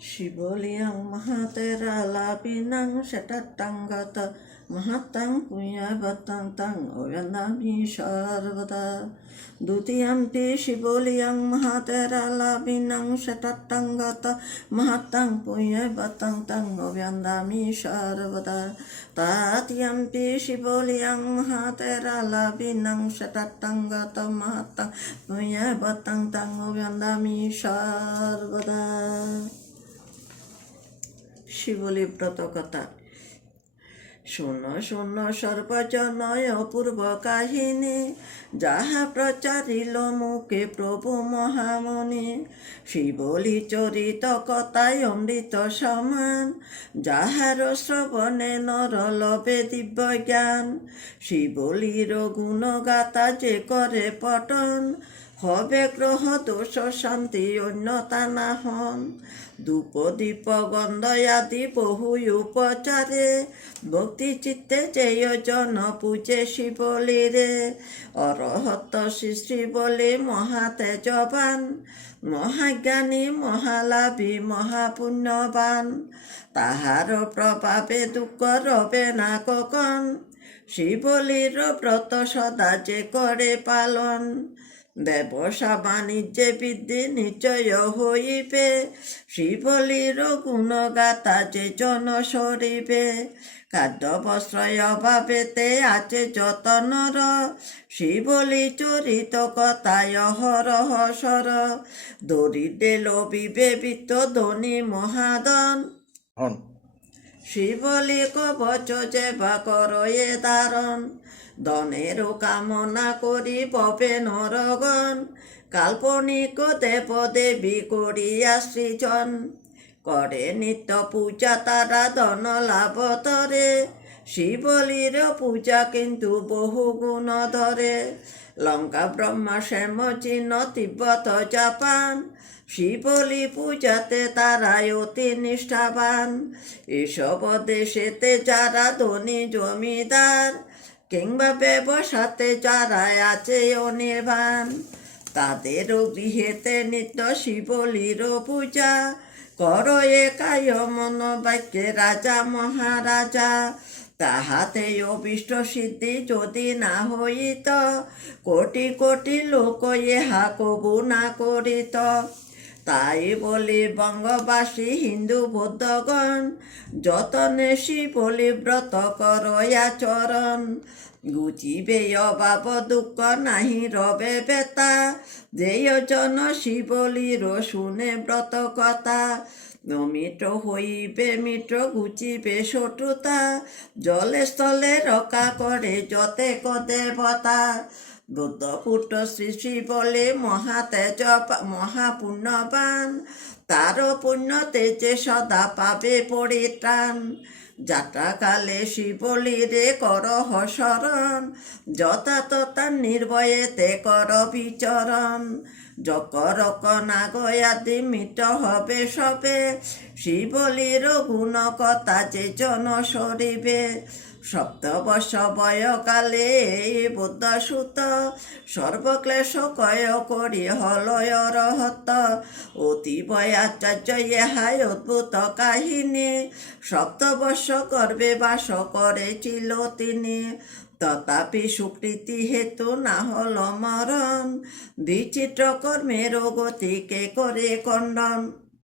শিবলিয়াং মহাতেরালাপিনাং শটাট্টাঙ্গত মহাত্তাং পুণ্যবত্তাং তাং অভ্যন্দামি সর্বদা। দ্বিতীয়াম্পি শিবলিয়াং মহাতেরালাপিনাং শটাট্টাঙ্গত মহাত্তাং পুণ্যবত্তাং তাং অভ্যন্দামি সর্বদা। তৃতীয়াম্পি শিবলিয়াং মহাতেরালাপিনাং শটাট্টাঙ্গত মহাত্তাং পুণ্যবত্তাং তাং অভ্যন্দামি সর্বদা। শিবলী ব্রত কথা। শূন্য শূন্য সর্বজনয় অপূর্ব কাহিনী, যাহা প্রচারিল মুখে প্রভু মহামণি। শিবলী চরিত কথায় অমৃত সমান, যাহার শ্রবণে নর লভে দিব্য জ্ঞান। শিবলীর গুণগাথা যে করে পঠন, হবে গ্রহ দোষ শান্তি অন্যতা না হন। ধূপ দীপ গন্ধ আদি বহু উপচারে, ভক্তি চিত্তে যেয় জন পূজে শিবলীরে। অরহত সৃষ্টি বলে মহাতেজবান, মহাজ্ঞানী মহালাভী মহাপুণ্যবান। তাহার প্রভাবে দুঃখ রবে না কখন, শিবলীর ব্রত সদা যে করে পালন। ব্যবসা বাণিজ্যে বৃদ্ধি নিশ্চয় হইবে, শিবলীর গুণগাথা যে জন সরিবে। খাদ্য বস্ত্রয় অভাবেতে আছে যত নর, শিবলী চরিত কথায় অহরহ সর। দরিদ্রে লোভিবে বিত্ত ধনী মহাদন, শিবলী কবচ যে বা করয়ে ধারণ। ধনেরও কামনা করি পপে নরগণ, কাল্পনিক দেব দেবী করিয়া সৃজন। করে নিত্য পূজা তারা ধন লাভ তরে, শিবলীর পূজা কিন্তু বহু গুণ ধরে। লঙ্কা ব্রহ্মা শ্যাম চিহ্ন তিব্বত জাপান, শিবলী পূজাতে তারাই অতি নিষ্ঠাবান। এসব দেশেতে যারা ধনী জমিদার, কিংবা ব্যবসাতে যারা আছে অনির্বাণ, তাদেরও গৃহেতে নিত্য শিবলীর পূজা। কর একায় মন বাক্যে রাজা মহারাজা, তাহাতে অভীষ্ট সিদ্ধি যদি না হইত, কোটি কোটি লোক ইহা কবু না করিত। তাই বলি বঙ্গবাসী হিন্দু বৌদ্ধগণ, যতনে শিবলী ব্রত করয়া চরণ। গুচিবে অভাব দুঃখ নাহি রবে বেতা, যেয় জন শিবলীর শুনে ব্রত কথা। অমিত্র হইবে মিত্র গুচিবে শত্রুতা, জলে স্থলে রক্ষা করে যতেক দেবতা। বুদ্ধপুত্র শ্রী শিবলী মহাতেজ মহাপুণ্যবান, তার পুণ্য তেজে সদা পাবে পরিত্রাণ। যাত্রাকালে শিবলীরে করহ শরণ, যথা তথা নির্ভয়েতে কর বিচরণ। যকরক নাগয়াদি মিত্র হবে সবে, শিবলীর গুণ কথা যে জন সরিবে। সপ্তবর্ষ বয়কালে এই বুদ্ধ সুত, সর্বক্লেশ কয় করি হলয় রহত। অতীব আচার্য ইহাই অদ্ভুত কাহিনী, সপ্তবর্ষ গর্ভে বাস করেছিল তিনি। তথাপি সুকৃতি হেতু না হল মরণ, বিচিত্র কর্মের গতিকে করে খণ্ডন।